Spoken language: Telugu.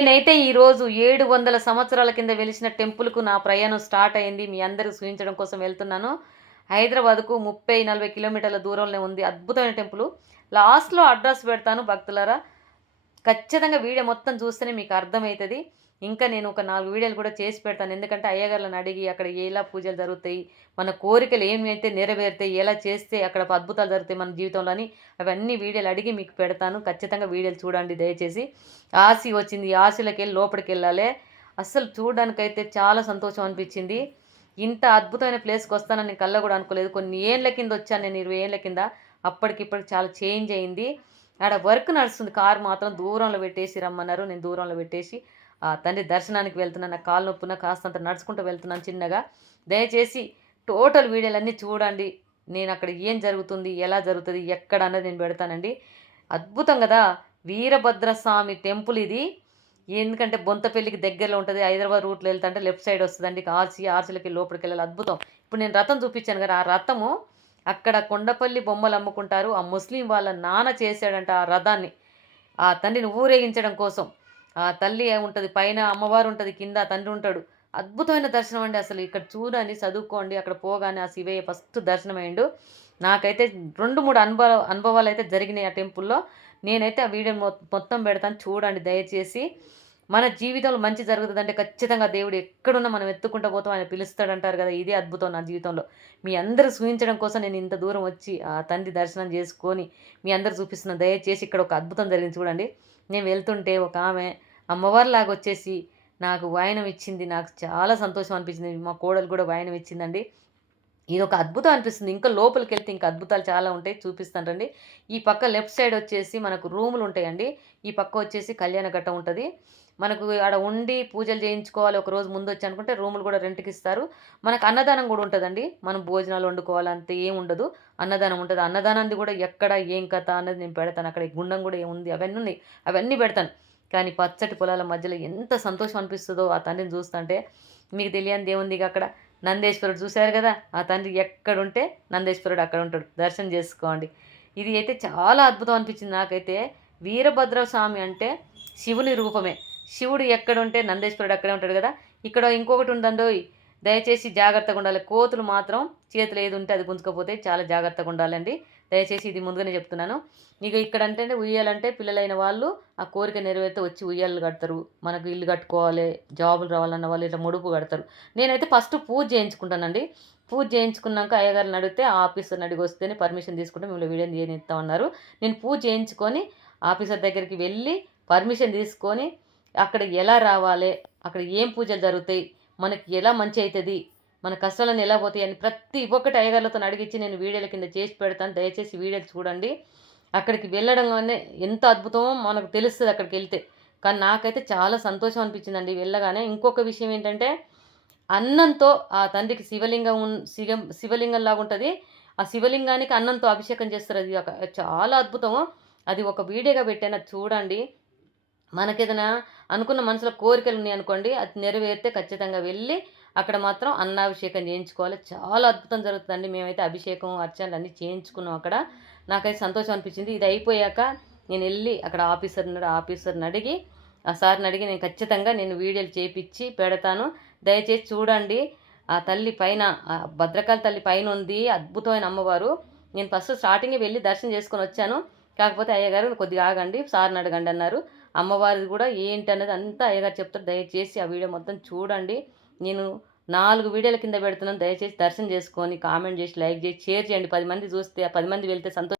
నేనైతే ఈరోజు 700 సంవత్సరాల కింద వెలిసిన టెంపుల్‌కు నా ప్రయాణం స్టార్ట్ అయింది. మీ అందరికి చూయించడం కోసం వెళ్తున్నాను. హైదరాబాద్‌కు 30, 40 కిలోమీటర్ల దూరంలో ఉంది. అద్భుతమైన టెంపులు. లాస్ట్‌లో అడ్రస్ పెడతాను భక్తులారా. ఖచ్చితంగా వీడియో మొత్తం చూస్తేనే మీకు అర్థమైతది. ఇంకా నేను ఒక 4 వీడియోలు కూడా చేసి పెడతాను. ఎందుకంటే అయ్యగార్లను అడిగి అక్కడ ఎలా పూజలు జరుగుతాయి, మన కోరికలు ఏమైతే నెరవేరుతాయి, ఎలా చేస్తే అక్కడ అద్భుతాలు జరుగుతాయి మన జీవితంలో అని అవన్నీ వీడియోలు అడిగి మీకు పెడతాను. ఖచ్చితంగా వీడియోలు చూడండి దయచేసి. ఆసి వచ్చింది. ఈ ఆశీలకెళ్ళి లోపలికెళ్ళాలే. అస్సలు చూడడానికైతే చాలా సంతోషం అనిపించింది. ఇంత అద్భుతమైన ప్లేస్‌కొస్తానని నేను కల్లో కూడా అనుకోలేదు. కొన్ని ఏండ్ల కింద వచ్చాను నేను 20 ఏళ్ల కింద. అప్పటికిప్పటికి చాలా చేంజ్ అయింది. ఆడ వర్క్ నడుస్తుంది. కారు మాత్రం దూరంలో పెట్టేసి రమ్మన్నారు. నేను దూరంలో పెట్టేసి తండ్రి దర్శనానికి వెళ్తున్నాను. నాకు కాళ్ళు నొప్పున కాస్తంత నడుచుకుంటూ వెళ్తున్నాను చిన్నగా. దయచేసి టోటల్ వీడియోలన్నీ చూడండి. నేనక్కడ ఏం జరుగుతుంది, ఎలా జరుగుతది, ఎక్కడ అన్నది నేను పెడతానండి. అద్భుతం గదా! వీరభద్రస్వామి టెంపుల్ ఇది. ఎందుకంటే బొంతపల్లికి దగ్గరలో ఉంటది. హైదరాబాద్ రూట్‌లో ఎళ్తుంటే లెఫ్ట్ సైడ్ వస్తదండి. ఆర్సీలకి లోపలికెళ్ళాలి. అద్భుతం. ఇప్పుడు నేను రథం చూపించాను గదా! ఆ రథము అక్కడ కొండపల్లి బొమ్మలు అమ్ముకుంటారు. ఆ ముస్లిం వాళ్ళ నాన్న చేశాడంట ఆ రథాన్ని. ఆ తండ్రిని ఊరేగించడం కోసం. ఆ తల్లి ఉంటది. పైన అమ్మవారు ఉంటది. కింద తండ్రి ఉంటాడు. అద్భుతమైన దర్శనం అండి అసలు. ఇక్కడ చూడండి, చదువుకోండి. అక్కడ పోగానే ఆ శివయ్య ఫస్ట్ దర్శనమయ్యిండు. నాకైతే 2, 3 అనుభవాలైతే జరిగినాయి ఆ టెంపుల్‌లో. నేనైతే ఆ వీడియో మొత్తం పెడతాను చూడండి దయచేసి. మన జీవితంలో మంచి జరుగుతదంటే ఖచ్చితంగా దేవుడు ఎక్కడున్నా మనం ఎత్తుకుంటూ పోతాం ఆయన పిలుస్తాడంటారు కదా! ఇదే అద్భుతం నా జీవితంలో. మీ అందరూ చూయించడం కోసం నేను ఇంత దూరం వచ్చి ఆ తండ్రి దర్శనం చేసుకొని మీ అందరికి చూపిస్తున్నాను. దయచేసి ఇక్కడ ఒక అద్భుతం జరిగింది చూడండి. నేను వెళ్తుంటే ఒక ఆమె అమ్మవారిలాగా వచ్చేసి నాకు వాయనం ఇచ్చింది. నాకు చాలా సంతోషం అనిపించింది. మా కోడలు కూడా వాయనం ఇచ్చిందండి. ఇదొక అద్భుతం అనిపిస్తుంది. ఇంకా లోపలికెళ్తే ఇంకా అద్భుతాలు చాలా ఉంటాయి. చూపిస్తాను రండి. ఈ పక్క లెఫ్ట్ సైడ్ వచ్చేసి మనకు రూములుంటాయండి. ఈ పక్క వచ్చేసి కళ్యాణ ఘట్టం ఉంటది. మనకు ఆడ ఉండి పూజలు చేయించుకోవాలి. ఒకరోజు ముందొచ్చనుకుంటే రూములు కూడా రెంట్‌కిస్తారు. మనకు అన్నదానం గూడా ఉంటదండి. మనం భోజనాలు వండుకోవాలి అంత ఏముండదు. అన్నదానం ఉంటది. అన్నదానంది గూడా ఎక్కడ, ఏం కథ అన్నది నేను పెడతాను. అక్కడ గుండం గూడా ఉంది. అవన్నీ ఉన్నాయి. అవన్నీ పెడతాను. కానీ పచ్చటి పొలాల మధ్యలో ఎంత సంతోషం అనిపిస్తదో ఆ తండ్రిని చూస్తంటే. మీకు తెలియనిదేముంది ఇగ అక్కడ నందేశ్వరుడు చూసారు గదా! ఆ తండ్రి ఎక్కడుంటే నందేశ్వరుడు అక్కడ ఉంటాడు. దర్శనం జేసుకోండి. ఇది అయితే చాలా అద్భుతం అనిపించింది నాకైతే. వీరభద్ర స్వామి అంటే శివుని రూపమే. శివుడు ఎక్కడుంటే నందేశ్వరుడు అక్కడే ఉంటాడు గదా! ఇక్కడ ఇంకొకటి ఉందండోయ్! దయచేసి జాగ్రత్తగుండాలి. కోతులు మాత్రం చేతిలో ఏదుంటే అది గుంజుకపోతాయి. చాలా జాగ్రత్తగుండాలండి. దయచేసి ఇది ముందుగానే జెప్తున్నాను. ఇగ ఇక్కడంటే ఉయ్యాలంటే పిల్లలైన వాళ్ళు ఆ కోరిక నెరవేరితే వచ్చి ఉయ్యాలలు కడతారు. మనకు ఇల్లు కట్టుకోవాలి, జాబులు రావాలన్న వాళ్ళు ఇట్లా ముడుపు కడతారు. నేనైతే ఫస్ట్ పూజ చేయించుకుంటానండి. పూజ చేయించుకున్నాక అయ్యగారిని అడిగితే ఆ ఆఫీసర్‌ని అడిగి వస్తేనే పర్మిషన్ తీసుకుంటే మిమ్మల్ని వీడియోని తీయనిస్తామన్నారు. నేను పూజ చేయించుకొని ఆఫీసర్ దగ్గరికి వెళ్ళి పర్మిషన్ తీసుకొని అక్కడ ఎలా రావాలే, అక్కడ ఏం పూజలు జరుగుతాయి, మనకి ఎలా మంచి అయితది, మన కష్టాలన్నీ ఎలా పోతాయి అని ప్రతి ఒక్కటి అయ్యగార్లతోని అడిగిచ్చి నేను వీడియోల కింద చేసి పెడతాను. దయచేసి వీడియోలు చూడండి. అక్కడికి వెళ్ళడంలోనే ఎంత అద్భుతమో మనకు తెలుస్తది అక్కడికెళ్తే. కానీ నాకైతే చాలా సంతోషం అనిపించిందండి వెళ్ళగానే. ఇంకొక విషయం ఏంటంటే అన్నంతో ఆ తండ్రికి శివలింగం శివలింగంలాగా ఉంటది. ఆ శివలింగానికి అన్నంతో అభిషేకం చేస్తారు. అది ఒక చాలా అద్భుతము. అది ఒక వీడియోగా పెట్టాను. అది చూడండి. మనకేదైనా అనుకున్న మనసులో కోరికలున్నాయనుకోండి, అది నెరవేరితే ఖచ్చితంగా వెళ్ళి అక్కడ మాత్రం అన్నాభిషేకం చేయించుకోవాలి. చాలా అద్భుతం జరుగుతదండి. మేమైతే అభిషేకం, అర్చనలన్నీ చేయించుకున్నాం అక్కడ. నాకైతే సంతోషం అనిపించింది. ఇది అయిపోయాక నేనెళ్ళి అక్కడ ఆఫీసర్‌ని అడిగి ఆ సార్‌ని అడిగి నేను ఖచ్చితంగా వీడియోలు చేపిచ్చి పెడతాను. దయచేసి చూడండి. ఆ తల్లి పైన భద్రకాళి తల్లి పైనుంది. అద్భుతమైన అమ్మవారు. నేను ఫస్ట్ స్టార్టింగే వెళ్లి దర్శనం చేసుకొనొచ్చాను. కాకపోతే అయ్యగారు కొద్దిగా ఆగండి, సార్‌ని అడగండి అన్నారు. అమ్మవారిది కూడా ఏంటనేది అంతా అయ్యగారు చెప్తారు. దయచేసి ఆ వీడియో మొత్తం చూడండి. నేను 4 వీడియోల కింద పెడుతున్నాను. దయచేసి దర్శనం చేసుకొని, కామెంట్ చేసి, లైక్ చేసి, షేర్ చేయండి. 10 మంది చూస్తే, ఆ 10 మంది వెళ్తే